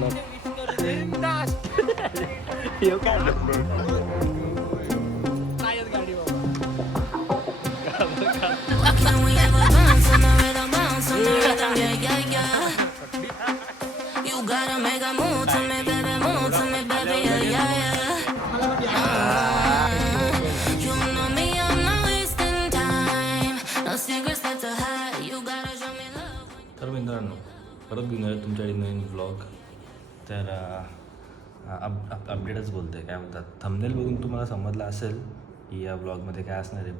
झालं येऊ काय तर मित्रांनो परत घेऊन आलो तुमच्याकडे नवीन व्लॉग. तर अपडेटच बोलते काय म्हणतात. थंबनेल बघून तुम्हाला समजलं असेल की या व्लॉगमध्ये काय असणार आहे.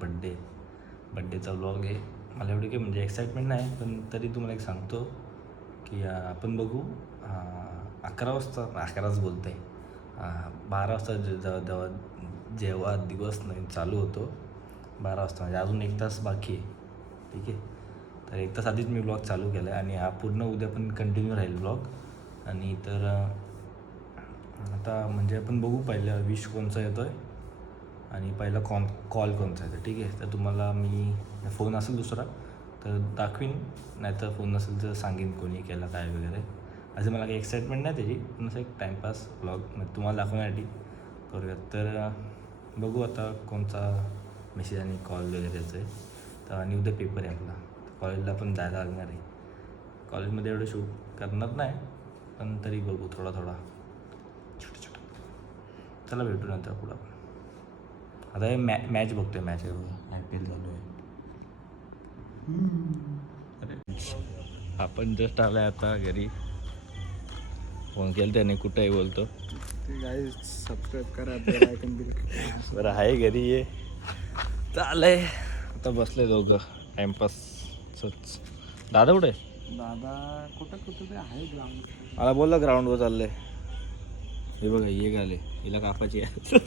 बड्डेचा व्लॉग आहे. मला एवढी काही म्हणजे एक्साइटमेंट नाही, पण तरी तुम्हाला एक सांगतो की आपण बघू 11 वाजता 11च बोलते 12 वाजता जेव्हा दिवस नवीन चालू होतो 12 वाजता म्हणजे अजून 1 तास बाकी आहे. ठीक आहे. तर 1 तास आधीच मी व्लॉग चालू केला आहे आणि हा पूर्ण उद्या पण कंटिन्यू राहील व्लॉग. आणि तर आता म्हणजे आपण बघू पहिलं विश कोणचा येतो आहे आणि पहिला कॉल कोणचा येतो. ठीक आहे. तर तुम्हाला मी फोन असेल दुसरा तर दाखवीन, नाहीतर फोन नसेल तर सांगेन कोणी केला काय वगैरे. असं मला काही एक्साइटमेंट नाही त्याची, पण असं एक टाईमपास व्लॉग म्हणजे तुम्हाला दाखवण्यासाठी करूयात. तर बघू आता कोणता मेसेज आणि कॉल वगैरे आहे. तर आणि उद्या पेपर आहे आपला, कॉलेजला पण जायला लागणार आहे. कॉलेजमध्ये एवढं शूट करणार नाही, पण तरी बघू थोडा छोटा. चला भेटू नंतर पुढं. आता हे मॅच बघतोय. मॅच IPL चालू आहे. आपण जस्ट आलाय आता घरी. फोन केला त्याने, कुठं आहे बोलतो. सबस्क्राईब करा बरं आहे घरी ये चालय. आता बसले दोघं टाइमपासच. दादा कुठे आहे? दादा कुठं ते आहे ग्राउंड. मला बोलला ग्राउंडवर चाललंय. हे बघा ये गाले हिला कापायची आहे.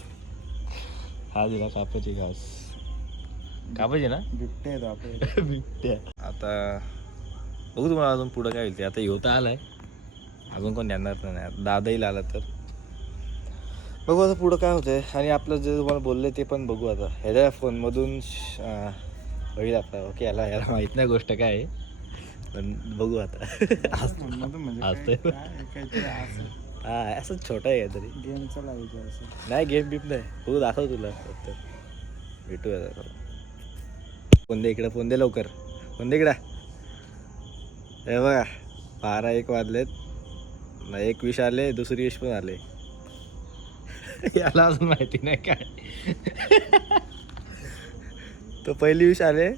हा दिला कापायची घास कापायची ना. बिबटे आहेत आपले बिबट्या. आता बघू तुम्हाला अजून पुढं काय होईल ते. आता होता आलाय, अजून कोण येणार तर नाही. दादा येईल आला तर बघू आता पुढं काय होतंय. आणि आपलं जे तुम्हाला बोलले ते पण बघू आता. ह्याच्या फोनमधून होईल आपला. ओके याला माहीत नाही गोष्ट काय आहे, पण बघू आता. असतंय हा असं छोटा आहे तरी. गेमचं लावायचं असं नाही गेम बीम नाही. बघू दाखव तुला फक्त. भेटूया. फोन दे इकडं, फोन दे लवकर. फोन दे इकडं. हे बघा 12-1 वाजलेत. 1 विष आले, दुसरी विष पण आले. याला अजून माहिती नाही काय. तो पहिली विष आले.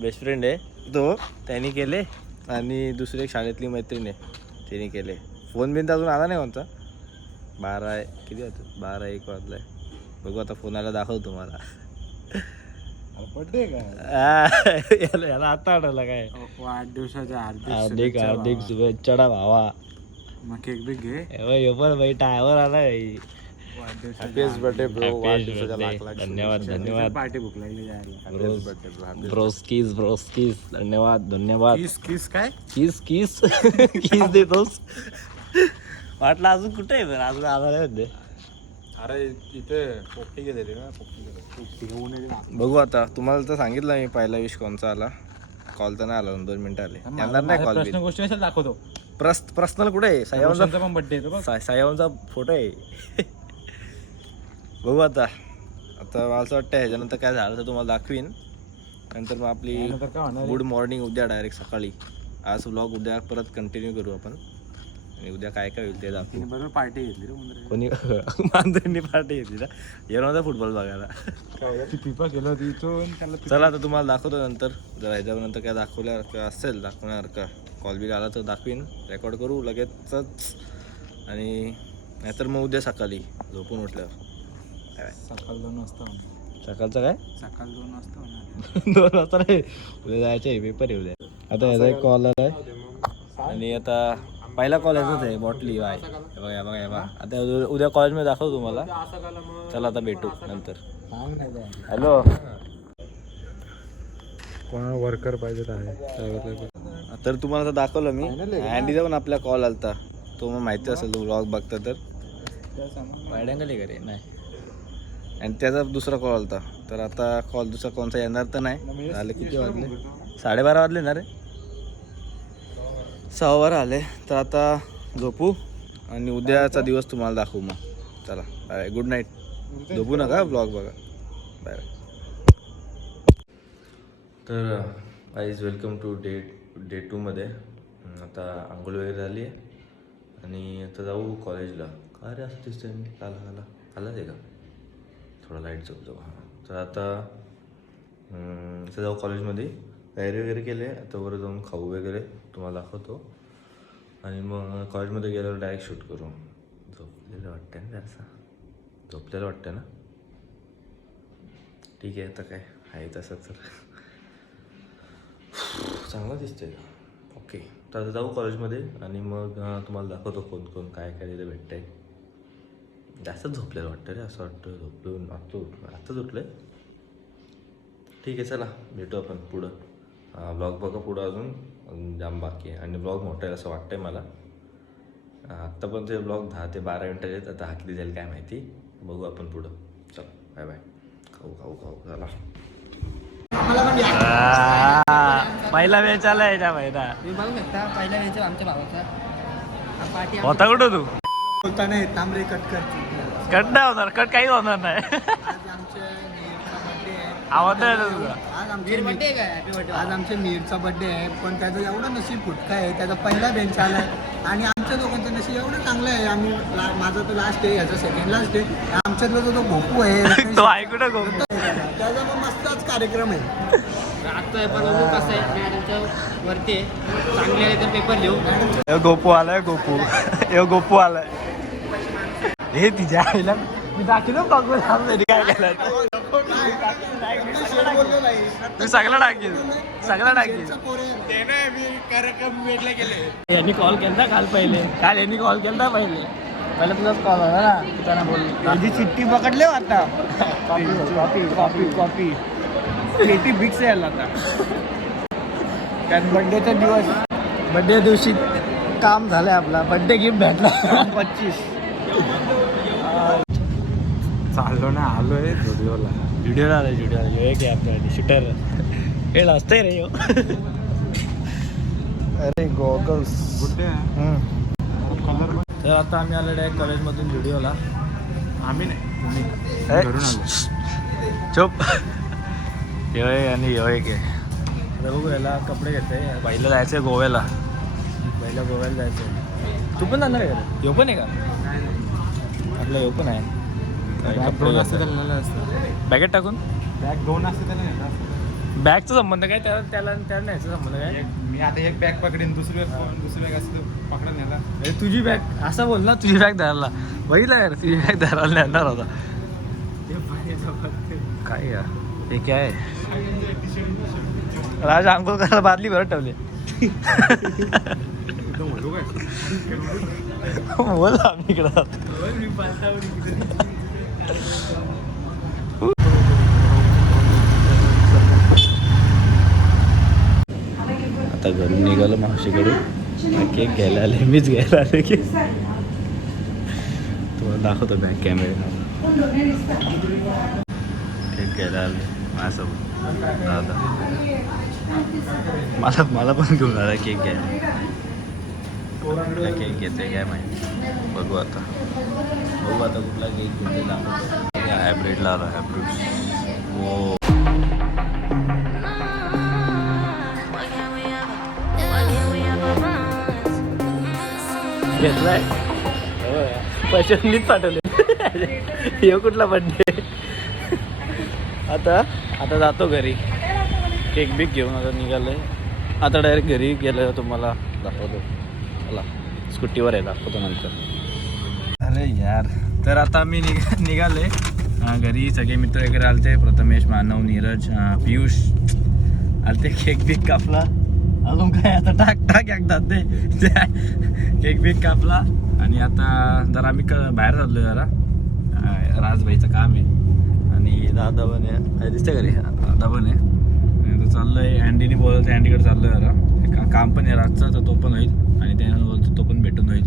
बेस्ट फ्रेंड आहे तो, त्यांनी केले. आणि दुसरी एक शाळेतली मैत्रीण आहे तिने केले. फोन बिन तर अजून आला नाही कोणता. 12 किती होतं 12-1 वाजलाय. बघू आता फोनाला दाखवतो तुम्हाला. बर्थडे का याला आता आठवला काय. वाढदिवसाच्या हार्दिक शुभेच्छा भावा. मग केक बी घे. पण भाई टायवर आलाय. हॅपीस्ट बर्थडे ब्रो. धन्यवाद. पार्टी भूक लागली जायला. ब्रोस्कीज धन्यवाद. किस काय किस देतोस. वाटलं अजून कुठे आहे पण अजून आला नाही. अरे इथे पोपटी गेलेली ना. पोपटी बघू आता. तुम्हाला तर सांगितलं मी पहिला विश कोणचा आला. कॉल तर नाही आला. 2 मिनिटं आले. येणार नाही कॉल. प्रश्न गोष्टी कशाला दाखवतो. पर्सनल कुठे आहे. सायावांचा पण बर्थडे आहे. सायावांचा फोटो आहे. बघू आता मला असं वाटतं ह्याच्यानंतर काय झालं तर तुम्हाला दाखवीन. नंतर मग आपली गुड मॉर्निंग उद्या डायरेक्ट सकाळी. आज व्लॉग उद्या परत कंटिन्यू करू आपण. आणि उद्या काय होईल ते दाखवू. बरोबर पार्टी घेतली कोणी मांजरींनी पार्टी घेतली ना. येणार होता फुटबॉल बघायला. पिपा केलं होती इथून. चला आता तुम्हाला दाखवतो नंतर. जर ह्याच्यानंतर काय दाखवल्यासारखं असेल दाखवण्यासारखं कॉल बी आला तर दाखवीन. रेकॉर्ड करू लगेचच. आणि नाहीतर मग उद्या सकाळी झोपून उठल्यावर. सकाळ 2 वाजता. सकाळचं काय सकाळ 2 वाजता 2 वाजता नाही. उद्या जायचं आहे पेपर आहे उद्या. आता याचा एक कॉल आला आहे. आणि आता पहिला कॉल याचाच आहे. बॉटली बाय. बघा आता उद्या कॉलेजमध्ये दाखवतो तुम्हाला. चला आता भेटू नंतर. हॅलो कोणा वर्कर पाहिजे आहे. तर तुम्हाला तर दाखवलं मी. अँडीचा पण आपला कॉल आलता. तो मग माहिती असेल तो व्लॉग बघता तर. वाईड अँगल आहे का रे. नाही. आणि त्याचा दुसरा कॉल आलता. तर आता कॉल दुसरा कोणता येणार तर नाही. झाले किती वाजले 12:30 वाजले ना रे. 6:15 आले. तर आता झोपू आणि उद्याचा दिवस तुम्हाला दाखवू मग. चला बाय, गुड नाईट. झोपू नका, ब्लॉग बघा. Bye bye. तर गाईज वेलकम टू डे 2मध्ये. आता आंघोळ वगैरे झाली आहे आणि आता जाऊ कॉलेजला. का रे असं दिसतंय मी? आलाच आहे का? थोडा लाईट जाऊ. हां, तर आता जाऊ कॉलेजमध्ये. तयारी वगैरे केली आहे. आता वर जाऊन खाऊ वगैरे तुम्हाला दाखवतो आणि मग कॉलेजमध्ये गेल्यावर डायरेक्ट शूट करू. झोपलेलं वाटतं ना जरासा? झोपलेलं वाटतं ना? ठीक आहे, आता काय आहे तसं. तर चांगलं दिसतंय का? ओके, तर आता जाऊ कॉलेजमध्ये आणि मग तुम्हाला दाखवतो कोण कोण काय काय तिथे भेटतं आहे. जास्तच झोपलेलं वाटतं रे, असं वाटतं झोपलं. आत्ताच उठलं आहे. ठीक आहे, चला भेटू आपण पुढं. ब्लॉग बघा पुढं, अजून जाम बाकी आहे आणि ब्लॉग मोठा आहे असं वाटतं आहे मला. आत्ता पण ते ब्लॉग 10 ते 12 मिनटाचे आहेत. आता किती जाईल काय माहिती, बघू आपण पुढं. चला बाय बाय. खाऊ चला. पहिला वेळ चालला याच्या महिना. तुम्ही बघू शकता पहिला वेळचा आमच्या भावाचा पार्टी होता कुठं तू? होता नाही, तांबरे कट कट नाही होणार, कट काही होणार नाही. आज आमच्या मीरचा बर्थडे आहे. आवाज नाही येत तुझा. आज आमच्या मीरचा बर्थडे आहे, पण त्याचं एवढं नशीब फुटका आहे. त्याचा पहिला बेंच आला आहे आणि आमच्या दोघांचं नशीब एवढं चांगलं आहे. आम्ही माझा तो लास्ट आहे, याचा सेकंड लास्ट आहे. आमच्यातला जो भोपू आहे तो ऐकू नको. त्याचा पण मस्तच कार्यक्रम आहे. आता पेपर बघू कसं आहे. मॅडमच्या वरती चांगले आहे तर पेपर लिहू. गोपू आलाय, गोपू आलाय. हे तिच्या आईला मी दाखिलं बघून काय केलं. मी सगळं टाकेल. यांनी कॉल केला काल यांनी कॉल केला पहिला तुझाच कॉल आला ना. त्यांना बोल माझी चिठ्ठी पकडले आता. कॉपी पेटी बिक्स यायला आता. त्यात बड्डेचा दिवस, बड्डे दिवशी काम झालंय. आपला बड्डे गिफ्ट भेटला 25. चाललो ना, आलोय व्हिडिओ हे आपल्याला शूटर हे असतंय रे. अरे गॉगल्स. तर आता आम्ही आलो डायरेक्ट कॉलेजमधून व्हिडिओला. आम्ही नाही, घरून आलो. चोप. आणि आहे. आता बघू याला कपडे घेते. पहिलं जायचं आहे गोव्याला. जायचं आहे. तू पण जाणार आहे का? यो पण आहे का आपलं? यो पण आहे. बॅगेत टाकून बॅग 2 असते त्याला. बॅगचा संबंध काय? त्याला न्यायचा संबंध काय? मी आता एक बॅग पकडेन, दुसरी बॅग असं पकडा न्यायला. तुझी बॅग असं बोल ना, तुझी बॅग धरायला. बघितलं यार, तुझी बॅग धरायला नेणार होता. काय यार हे काय आहे? राज अंघोळ करायला बादली भरत ठेवली. बोल आम्ही इकडं. आता घरून निघालो मावशीकडून. केक घ्यायला आले, मीच घ्यायला आले की. तुम्हाला दाखवतो बॅक कॅमेरा. केक घ्यायला आले माझ्यासोबत दादा. मला पण घेऊन आला केक घ्यायला. कुठला केक घेते काय माहिती, बघू आता कुठला केक घेते. दाखवतो. हायब्रिडला आला, हायब्रिड. हो घेतलाय पैसे मीच पाठवले. हे कुठला बड्डे. आता जातो घरी, केक बिक घेऊन. आता निघालोय. आता डायरेक्ट घरी गेलं तुम्हाला दाखवतो. चला स्कूटीवर आहे, दाखवतो नंतर. अरे यार, तर आता मी निघाले घरी. सगळे मित्र वगैरे आलते. प्रथमेश, मानव, नीरज, पियुष आलते. केक बिक कापला. अजून काय आता टाक एकदा ते केक बिक कापला. आणि आता जरा आम्ही बाहेर चाललोय. जरा राजभाईचं काम आहे आणि दादा पण आहे, दिसतं घरी दादा पण आहे. आता चाललोय. अँडीने बोलतो, अँडीकडे चाललोय जरा. काम पण आहे रातचा, तर तो पण होईल आणि त्यानं बोलतो तो पण भेटून होईल.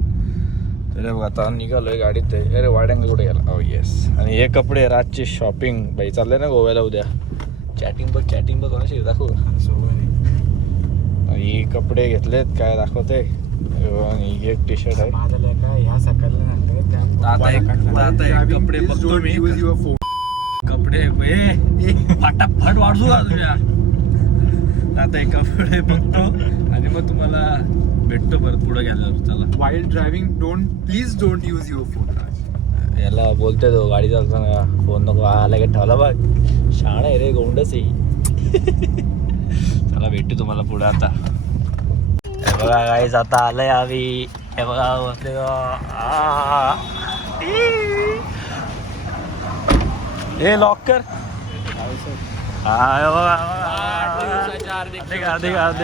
तर बघ आता निघालोय गाडीत. अरे वाड्यांग कुठे गेला? हो येस. आणि हे कपडे रातची शॉपिंग. बाई चाललंय ना गोव्याला उद्या. चॅटिंग बघ कोणाशी दाखवू. ही कपडे घेतलेत, काय दाखवते. आणि एक टी शर्ट आहे. माझा लेका ह्या सकाळला आता एक कपडे बघतो मी. कपडे फटाफट वाढू का तुझ्या. आता एक कपडे बघतो आणि मग तुम्हाला भेटतो परत पुढे गेल्यावर. चला. Wild driving please don't use your phone. याला बोलतोय तो गाडी चालताना फोन नको आला की ठेवला बघ. शाळा आहे रे गोंडच आहे. चला भेटू तुम्हाला पुढे आता. हे बघा गाईज आता आलंय आम्ही. हे बघा बसले हे लॉक कर.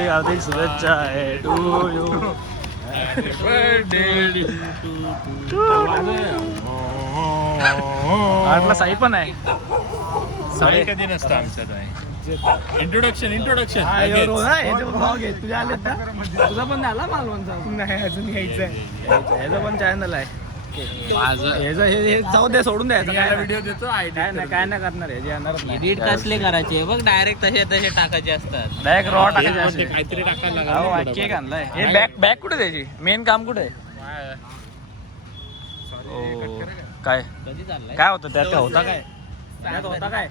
हार्दिक शुभेच्छा आहे टू यू. आठला साई पण आहे. सगळे कधी नसतं आमच्यात. इंट्रोडक्शन तुझ्या आले तुझा पण झाला मालवणचा. नाही अजून यायचंय. ह्याचं पण चॅनल आहे. हे जाऊ दे सोडून द्यायचं. व्हिडिओ देतो काय नाही करणार आहे. येणारच नाही. एडिट कसले करायचे बघ डायरेक्ट तसे टाकायचे असतात. डायरेक्ट रॉ टाकायचे. काहीतरी टाकायला केक आणलाय. हे बॅग कुठे द्यायची. मेन काम कुठे आहे. काय कधी चाललाय काय होतं त्यात. काय होता काय त्यात होता काय.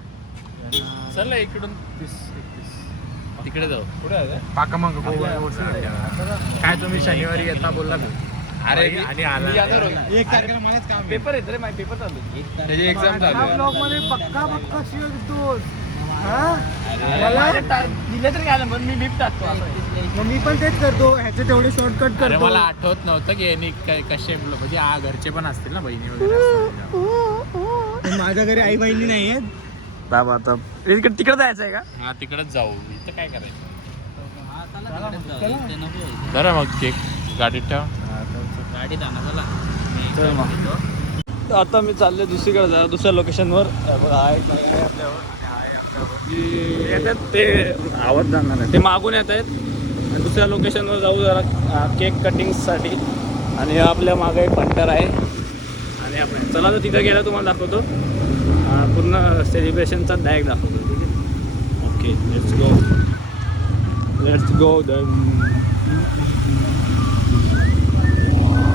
चल इकडून तिकडे जाऊ. कुठे पाका मग काय तुम्ही शनिवारी येता बोलला. अरे आणि आला एक तारखेला मलाच काम पेपर येत रे. माझे पेपर चालू. त्याची एक्झाम चालू ब्लॉग मध्ये पक्का शिवाय दोन. दिले तरी काय पण मी लिफ्ट टाकतो असं. मग मी पण तेच करतो. ह्याचे तेवढे शॉर्टकट अरे करतो. मला आठवत नव्हतं की यांनी कसे म्हणजे घरचे पण असतील ना बहिणी वगैरे. पण माझ्या घरी आई बहिणी नाही आहेत. बाबा आता तिकडे जायचं आहे का. हा तिकडेच जाऊ. इथं काय करायचं. इथे नको यायचं. बरं मग केक गाडीत ठेव. गाडीत आणा चला. चल मग. आता मी चाललोय दुसरीकडे जा दुसऱ्या लोकेशनवर. येतात ते आवड जाणार आहे. ते मागून येत आहेत. आणि दुसऱ्या लोकेशनवर जाऊ जरा केक कटिंगसाठी. आणि आपल्या मागे एक भंडार आहे. आणि आपण चला तर तिथं गेला तुम्हाला दाखवतो. पूर्ण सेलिब्रेशनचा डायरेक्ट दाखवतो. Okay let's go then.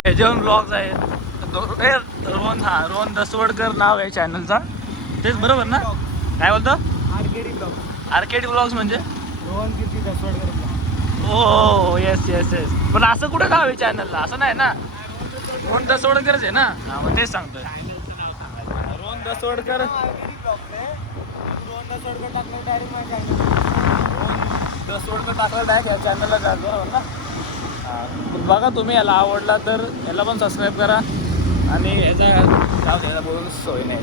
ह्याच्यावर ब्लॉग्स आहेत. रोहन दसवडकर नाव आहे चॅनलचा. तेच बरोबर ना. काय बोलतो आर्केडी ब्लॉग्स म्हणजे. रोहन कीर्ती दसवडकर. हो येस. पण असं कुठं नाव आहे चॅनलला. असं नाही ना. रोहन दसवडकरच आहे ना. मग तेच सांगतोय. रोहन दसवडकर. दसवडकर टाकलं डायरेक्ट या चॅनलला जातो बरोबर ना. बघा तुम्ही याला आवडला तर याला पण सबस्क्राईब करा. आणि याचा बोलून सोय नाही.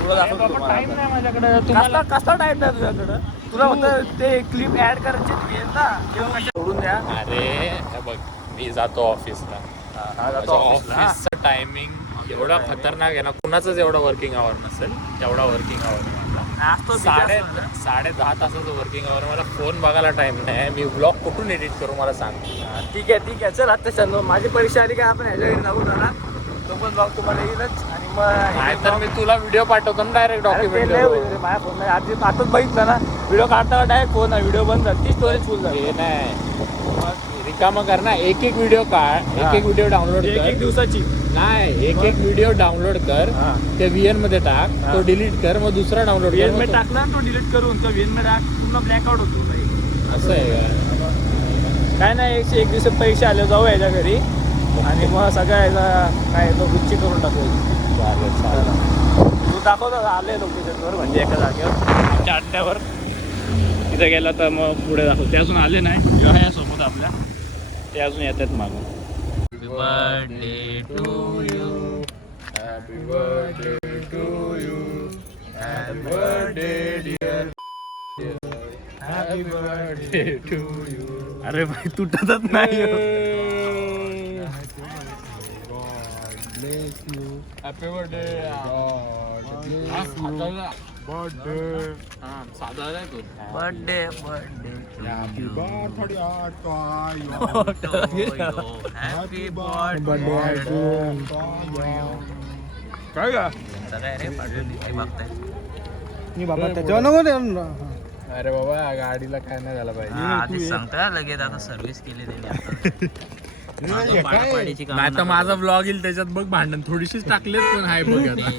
तुला दाखवतो तुम्हाला. टाईम नाही माझ्याकडे. तुम्हाला कसला टाईम नाही तुझ्याकडं. तुला फक्त ते क्लिप ऍड करायचे ना किंवा सोडून द्या. अरे हे बघ मी जातो ऑफिसला. ऑफिसचं टायमिंग एवढा खतरनाक आहे ना. कुणाचंच एवढा वर्किंग आवर नसेल तेवढा वर्किंग आवर. 10:30 तासाचं वर्किंग आवर. मला फोन बघायला टाइम नाही. मी ब्लॉग कुठून एडिट करू मला सांग. ठीक आहे चल आता चल. माझी परीक्षा आली काय आपण ह्याच्या घरी जाऊ जरा. तो पण ब्लॉग तुम्हाला येईलच. आणि मग तर मी तुला व्हिडिओ पाठवतो ना डायरेक्ट डॉक्युमेंट. माझ्या फोन आताच बघितलं ना व्हिडिओ काढताना डायरेक्ट फोन व्हिडिओ बंद झाली. ती स्टोरेज फुल झाली. हे नाही रिकामं कर ना. एक व्हिडिओ काढ. एक व्हिडिओ डाउनलोड कर. एक दिवसाची नाही एक व्हिडिओ डाउनलोड कर. ते VN मध्ये टाक. तो डिलीट कर. मग दुसरा डाउनलोड VN मध्ये टाकला तो डिलीट करून. तो VN मध्ये पूर्ण ब्लॅकआउट होतो. असं आहे काय नाही. एक दिवस पैसे आले जाऊ याच्या घरी. आणि मग सगळ्या याचा काय तो गुच्ची करून टाकू. तू दाखवतो आले लोकेशनवर म्हणजे एका जागेवर आमच्या अड्ड्यावर. तिथं गेला तर मग पुढे दाखवतो. ते अजून आले नाही. किंवा या सोबत आपल्या ते अजून येतात मागून. Birthday to you. Happy birthday to you. Happy birthday dear. Happy birthday to you. अरे भाई तुटतच नाही. Happy birthday. बर्थडे साधा आहे तू. Birthday happy birthday happy birthday. काय का सगळ्या रे पाठवली ते बघताय. मी बाबा त्याच्यावर नको देऊ ना. अरे बाबा गाडीला काय नाही झालं पाहिजे. आधीच सांगतोय लगेच. आता सर्व्हिस केली त्यांनी आता. पाडीपाडीची कामं नाही तर माझा ब्लॉग येईल त्याच्यात बघ भांडण थोडीशीच टाकलेत पण हाय बघ आता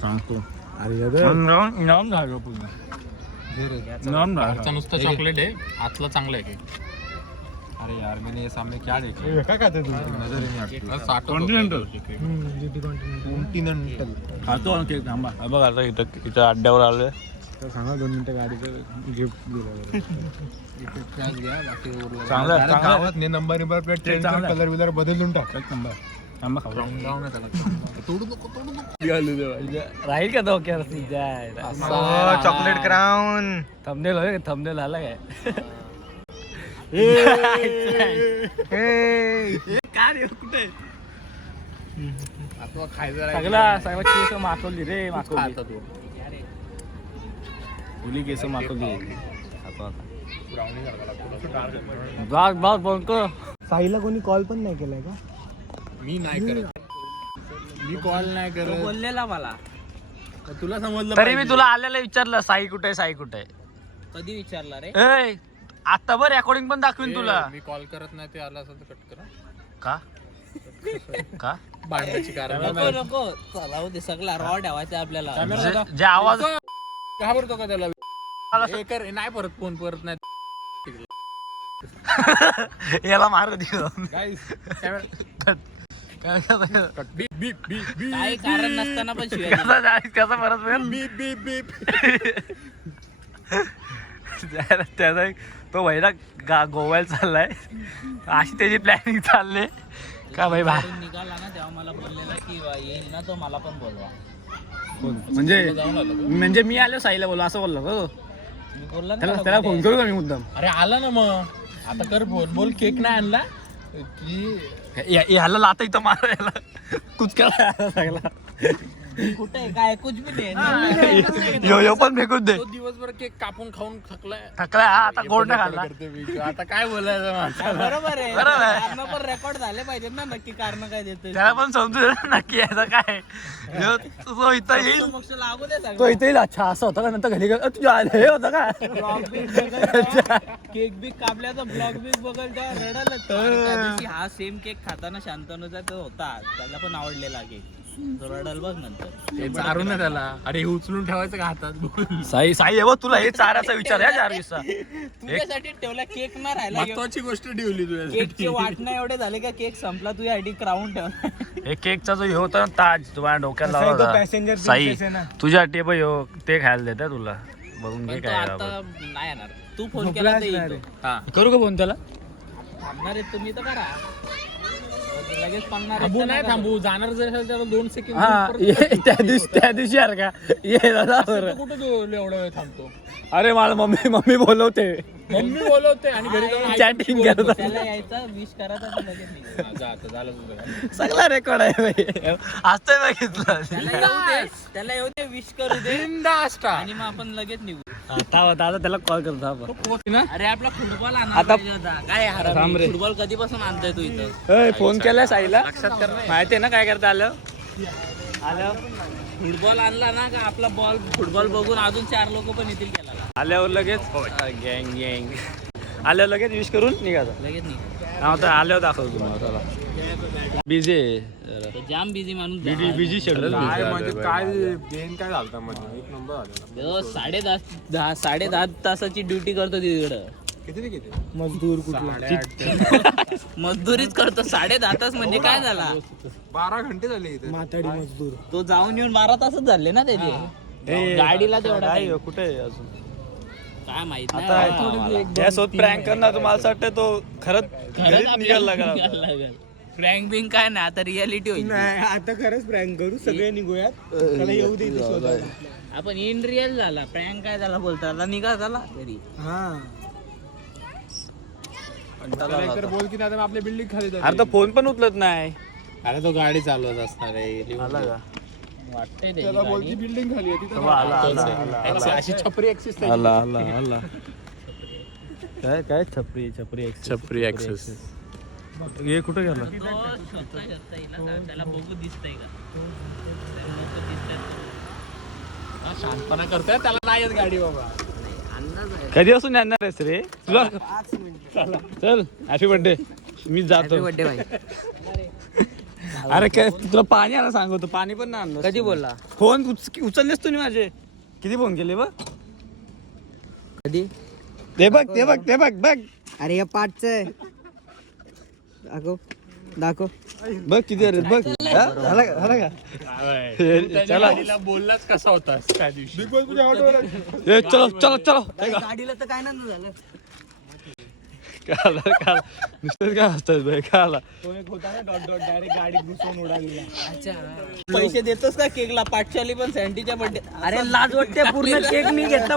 सांगतो इनाम झालं पूर्ण नुसतं चॉकलेट आहे आतलं चांगलं आहे केक अरे यार मैंने ये सामने क्या देखा काय खाते तू नजर ही नहीं आती कॉन्टिनेंटल कॉन्टिनेंटल खातो केक थांबा बघ आता इथं अड्ड्यावर आलोय तर सांगा 2 मिनिटं गाडीचं गिफ्ट चांगलं आहे, गावात ने नंबर प्लेट चेंज कर कलर विलर बदलून टाक थांबा खाऊ राहील का डोक्यावर चॉकलेट क्राऊन थंबनेल होय थंबनेल आला काय सगळा केस माखवली रे माखवली फुली केस माखवली बाग बाग बोलतो साईला कोणी कॉल पण नाही केलाय का मी नाही करत मी कॉल नाही करत बोललेला मला तुला समजलं तरी मी तुला आलेलं विचारलं साई कुठे साई कुठे कधी विचारला रे ए आता बरं रेकॉर्डिंग पण दाखवीन तुला मी कॉल करत नाही ते आला असं तर कट करा का का भांडण्याची कारण नको नको चला दे सगळा रॉ ठेवायचा आपल्याला जे आवाज घाबरतो का त्याला हे कर नाही परत फोन परत नाही याला मारू दिलं काही कारण नसताना पण शिवाय कसा परत त्याचा तो वैरा गोव्याला चाललाय अशी त्याची प्लॅनिंग चालले का भाई निघाला ना तेव्हा मला बोललेला की येईल ना तो मला पण बोलवा म्हणजे मी आलो साईला बोललो असं बोललो का मी बोलला त्याला फोन करू का मी मुद्दाम अरे आला ना मग आता कर फोन बोल केक नाही आणला की ह्याला लाता इथं मारा याला कुचकाला सगळा कुठे काय कुछ भी नाही यो पण फेकून दे तो दिवसभर केक कापून खाऊन थकलाय थकला हा आता गोड नाही खाल्ला आता काय बोलायचं माणसाला? बरोबर आहे बरोबर आहे. कारण पण रेकॉर्ड झाले पाहिजेत ना नक्की कारण काय देते त्याला पण समजू दे ना नक्की याचा काय तो इथं येईल समक्ष लागू दे तो इथं येईल अच्छा असं होतं का नंतर घरी तुझ्या हे होतं का केक बिक कापल्याचा ब्लॉग बिक बघल तेव्हा रडायला त्या दिवशी हा सेम केक खाताना शांतनुचा तो होता त्याला पण आवडलेला केक तो रडल बघ नंतर ते चारू ना त्याला अरे हे उचलून ठेवायचं का हातात साई साई हे बघ तुला हे चाराचा विचार आहे 4 दिवसा तुझ्यासाठी ठेवला केक ना राहिला महत्वाची गोष्ट ठेवली केकचे तुझ्यासाठी वाटणं एवढे झाले का केक संपला तुझ्यासाठी क्राऊन ठेवला हे केकचा जो हे होता ना ताज तुम्हाला डोक्याला लावला होता साई तुझ्या टेप ह्यो ते खायला देते तुला बघून घे पण तो काय आता नाही येणार तू फोन केला तर येतो करू का फोन त्याला थांबणार आहे तुम्ही तर करा लगेच पडणार थांबू नाही थांबू जाणार जर असेल त्याला 2 सेकंड हा त्या दिवशी यार का ये दादा बरं. कुठं तू एवढा वेळ थांबतो अरे मला मम्मी बोलवते मम्मी बोलवते आणि घरी जाऊन आई चॅटिंग करत त्याला यायचा विश करायचा आणि लगेच निघायचं. हा, जा आता झालं तुझं सगळा रेकॉर्ड आहे भाई असतंय बघितलं त्याला येऊ दे विश करू दे बिनधास्त. आणि मग आपण लगेच निघू दादा त्याला कॉल करतो आपण अरे आपला फुटबॉल आता काय थांब रे. फुटबॉल कधीपासून आणतोय तू इथं फोन केलाय साईला माहिती आहे ना काय करता आलं फुटबॉल आणला ना का आपला बॉल फुटबॉल बघून अजून 4 लोक पण येतील केला आल्यावर लगेच गँग गँग आल्यावर लगेच विश करून निघायचं लगेच निघू हा तर आल्यावर दाखवतो तुम्हाला चला बिझी आहे जाम बिझी माणूस बिझी शेड्यूल काय म्हणजे काय गेम काय झालता म्हणजे एक नंबर झालेला 10:30 तासाची ड्युटी करतो तिकडं किती ते किती मजदूर कुठला मजदुरीच करतो 10:30 तास म्हणजे काय झाला 12 घंटे झाले इथे माथाडी मजदूर तो जाऊन येऊन 12 तासच झाले ना त्याचे गाडीला तेवढा time. कुठे आहे अजून काय माहित आता यासोबत प्रँक करणार तुम्हाला असं वाटतं तो खरंच घरीच निघायला लागला प्रँक बिंग काय नाही आता रियालिटी होईल नाही आता खरंच प्रँक करू सगळे निघूयात त्याला येऊ दे इथे शोधायला. आपण इन रिअल झाला प्रँक काय झाला बोलता आता निघा झाला तरी हा तर बोल की नाही आपल्या बिल्डिंग खाली जाते. अरे तो फोन पण उचलत नाही अरे तो गाडी चालवत असणार आहे आला का वाटतंय त्याला बोल की बिल्डिंग खाली आहे तिथं अशी छपरी ऍक्सिस आला काय छपरी छपरी ऍक्सेस हे कुठे गेला त्याला बघू दिसतंय का शांतपणा करतोय त्याला नाही येत गाडी बाबा अंदाज आहे कधी असून येणार आहेस रे तुला 5 मिनिटं चल हॅपी बर्थडे मी जातो. बर्थडे भाई. अरे काय तुला पाणी आला सांगतो, पाणी पण नाही आणलं. कधी बोलला? फोन उचललेस तुम्ही माझे किती फोन केले बघ. कधी? ते बघ ते बघ ते बघ बघ अरे या पाठच आहे. दाखव. बघ किती अरे बघ. हा? झाला का चला गाडीला बोललाच कसा होतास त्या दिवशी. ए, चलो चलो चलो गाडीला तर काय नाही झालं. काय नुसतंच काय असतात भाई काय पैसे देतोस का केकला? पाठशाली पण सँडीच्या बर्थडे. अरे लाज वाटते पूर्ण केक मी घेतला.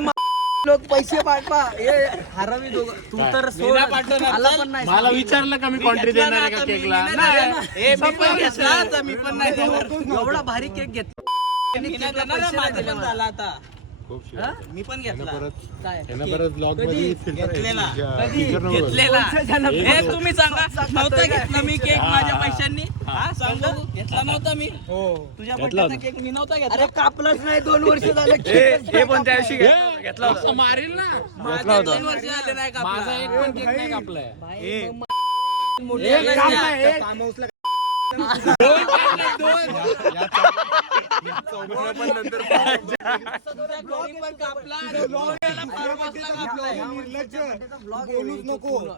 लोक पैसे पाठवा. हरामी दोघं. तू तर सोड. आला पण नाही. मला विचारलं का मी कॉन्ट्री देणार आहे का केकला? मी पण घेतला, मी पण नाही देणार. एवढा भारी केक घेतला. मी नाही देणार ना, माझं पण झालं आता. मी पण घेतला. काय? घेतलेला. हे तुम्ही सांगा, नव्हता घेतला मी केक माझ्या पैशांनी? हा सांगा, घेतला नव्हता मी. तुझ्या बर्थडेचा केक मी नव्हता घेतला. अरे कापलाच नाही 2 वर्ष झाले. हे पण त्या दिवशी घेतला होता. मारेल ना. माझे 2 वर्ष झाले नाही का? माझा एक पण केक नाही कापलाय.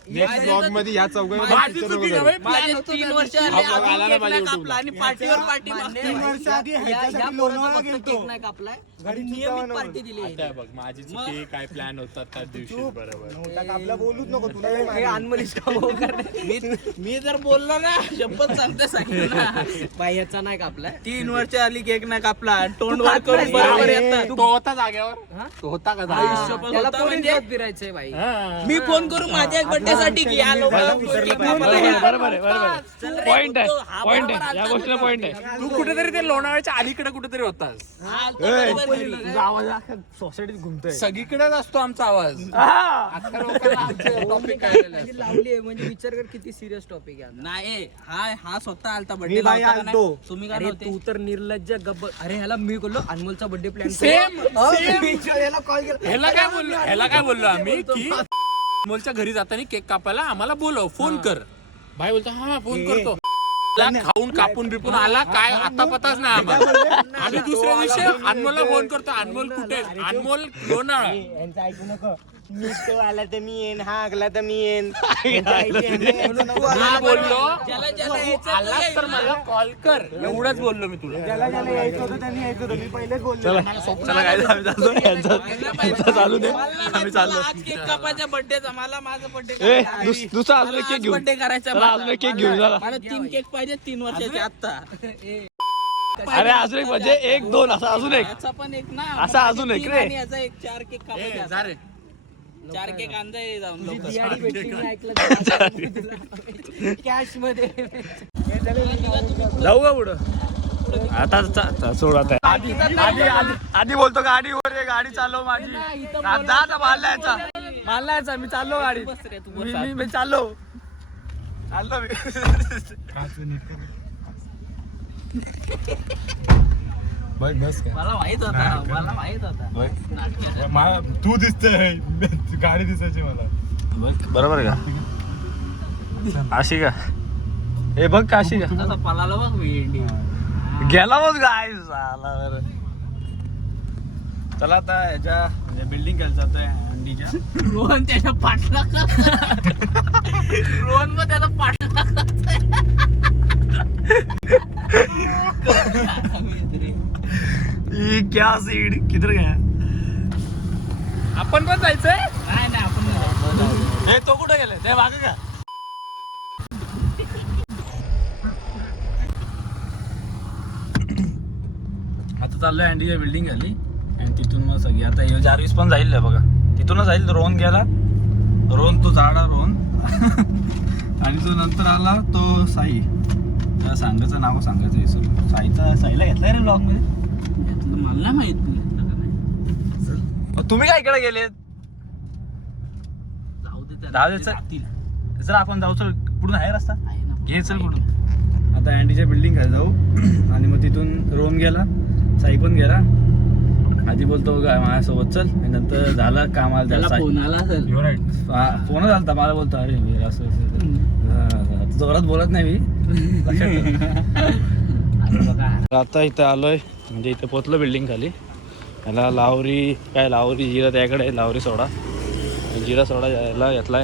नेक्स्ट ब्लॉग मध्ये या चौघांनी माझी चुकी का बाई? माझे 3 वर्ष आले, अजून केक नाही कापला आणि पार्टीवर पार्टी मागते. केक नाही कापलाय. नियमित पार्टी दिली. आता बघ माझी चुकी काय प्लॅन होता त्या दिवशी. बरोबर बोलूच नको तुला. हे अनमोलीच काम मी जर बोललो ना, शपथ सांगते सांगितलं ना. बाह्याचा नाही कापलाय. 3 वर्ष आली केक नाही कापला. तोंड वर करून बरोबर येतात. तो होता जागेवर. तो होता का जागेवर? शपथ त्याला होता म्हणजे पोलिसात फिरायचंय बाई. मी फोन करू माझ्या बर्थडे साठी की या लोक बरोबर आहे पॉइंट आहे पॉइंट आहे या गोष्टीला पॉइंट आहे. तू कुठेतरी ते लोणावळ्याच्या अलीकडे कुठेतरी होतास. सोसायटीत घुमतोय सगळीकडेच असतो आमचा आवाज. अख्ख्या लोकांना आमचे टॉपिक म्हणजे लावली आहे म्हणजे विचार कर किती सिरियस टॉपिक आहे. नाही हा स्वतः आलता बर्थडे. तुम्ही काय अरे नव्हते? तू तर निर्लज्ज गब्बर. अरे ह्याला मी बोललो अनमोलचा बर्थडे प्लॅन. सेम ह्याला कॉल केला. ह्याला काय बोललो आम्ही की अनमोलच्या घरी जाताना केक कापायला आम्हाला बोलव, फोन कर. भाई बोलतो हा फोन करतो. खाऊन कापून बिपून आला काय आता पताच नाही आम्हाला. आम्ही दुसऱ्या दिवशी अनमोलला फोन करतो. अनमोल कुठे? अनमोल लोणावळा. यांचं ऐकू नको. मी तो आला तर मी येईन, हा आगला तर मी येईन. मी बोललो तू आलास तर मला कॉल कर, एवढंच बोललो मी तुला. ज्याला ज्याला यायचं होतं त्यांनी यायचं होतं. मी पहिलेच बोललो. चला काय आम्ही चाललो यांचा चालू दे आम्ही चाललो. आज केक कापायचा बर्थडेचा. मला माझा बर्थडे ए दुसरा अजून एक केक घेऊ. बर्थडे करायचा. चला अजून एक केक घेऊ चला. मला 3 केक पाहिजे 3 वर्षाचे आता. अरे अजून एक म्हणजे 1 2 असा अजून एक याचा पण एक ना. असा अजून एक रे. आणि याचा एक 4 केक कापायचा. जा रे. 4 केक आणजाय जाऊन लवकर. दिहाडी भेटली नाही ऐकलं कॅश मध्ये. जाऊ का पुढं आता सोड आता. आधी बोलतो गाडीवर ये, गाडी चालव माझी. जा आता माल यायचा मी चाललो गाडी. मी चाललो बघ बस काय मला माहित होता. तू दिसतोय गाडी दिसायची मला. बरोबर का अशी का हे बघ का अशी का तसा पळाला बघ भेंडी. गेला बघ गाय झाला बरं. चला आता याच्या म्हणजे बिल्डिंग केलं जातोय अंडीच्या. रोहन त्याच्या पाठला रोहन मग त्याचा पाठला. क्या सीड किधर गया. आपण पण जायचंय. नाही आपण हे तो कुठे गेले ते मागे का. आता चाललोय अँडीच्या बिल्डिंग आली आणि तिथून मग सगळी आता हे जारवीस पण जाईल ना बघा. तिथूनच जाईल. रोहन गेला. रोहन तो झाडा रोहन आणि जो नंतर आला तो साई. त्या सांगायचं नाव सांगायचं विसरून. साईला घेतलाय रे ब्लॉग मध्ये. मला माहित नाही. तुम्ही काय इकडे गेलेत. जाऊ दे जाऊ दे चल. जर आपण जाऊ चल पुढून आहे रस्ता घे चल पुढून. आता अँडीच्या बिल्डिंग खाली जाऊ आणि मग तिथून रोहन गेला, साई पण गेला आधी बोलतो काय माझ्यासोबत चल आणि नंतर झालं कामाला त्याला जायचं. फोन आला असेल. फोन झालता मला बोलतो अरे मी असं जोरात बोलत नाही मी लक्षात ठेव. आता इथं आलोय म्हणजे इथं पोचलो बिल्डिंग खाली. याला लावरी जिरा त्याकडे लावरी सोडा जिरा सोडा यायला घेतलाय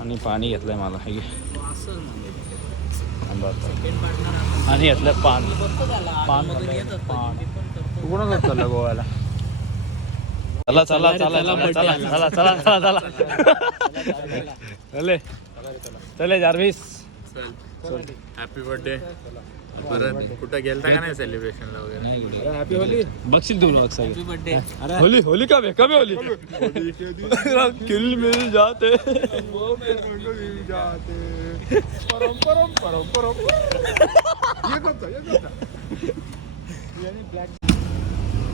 आणि पाणी घेतलंय मला हे घे. आणि घेतलंय पान तू कोणाच चालला गोव्याला. चला चला चला चला चला चला चला चला चले चले जार्विस. Happy birthday. परत कुठं गेलता का नाही सेलिब्रेशनला वगैरे. हॅपी होली बघशील तू ब्लॉग सगळे. बर्थडे होली होली का कमी होली किल मिल जाते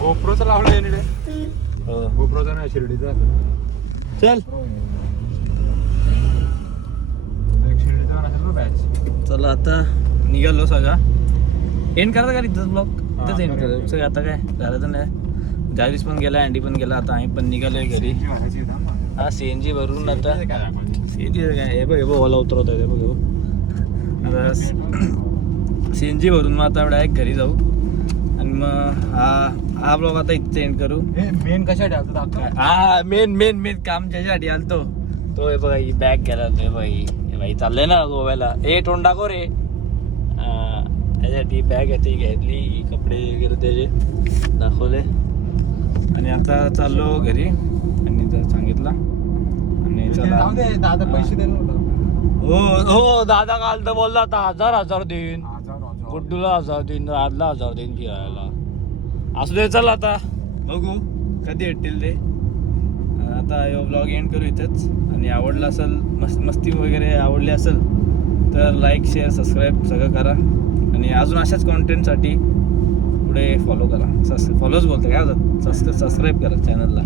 गोप्रोचं लावलं याने गोप्रोचा नाही शिर्डीचा. चल चला आता निघालो सगळा. एंड करता का तिथंच ब्लॉग तिथंच एंड करा सगळं. आता काय झालं तर नाही. जायरीस पण गेला अँडी पण गेला. आता आम्ही पण निघालोय घरी. हा CNG भरून आता CNG काय हे बघ ओला उतरवत आहे बघ. आता CNG भरून मग आता डायरेक्ट घरी जाऊ आणि मग हा ब्लॉग आता इथे एंड करू. मेन कशासाठी आलतो हा मेन काम ज्याच्यासाठी आलतो तो हे बघा ही बॅग घ्यायला आलतो. हे बाई चाललंय ना गोव्याला. तोंड दाखव रे. त्याच्यासाठी बॅग आहे ती घेतली कपडे वगैरे त्याचे दाखवले आणि आता चाललो घरी आणि तर सांगितलं आणि चला. दादा पैसे दे. हो दादा काल तर बोलला आता 1000 देईन गुड्डूला 1000 देईन राजला 1000 देईन फिरायला. असू दे चल आता बघू कधी येतील ते. आता हे ब्लॉग एंड करू इथेच. आणि आवडला असेल मस्ती वगैरे आवडली असेल तर लाईक शेअर सबस्क्राईब सगळं करा. आणि अजून अशाच कॉन्टेंटसाठी पुढे फॉलो करा. फॉलोच बोलतो काय सबस्क्राईब करा चॅनलला.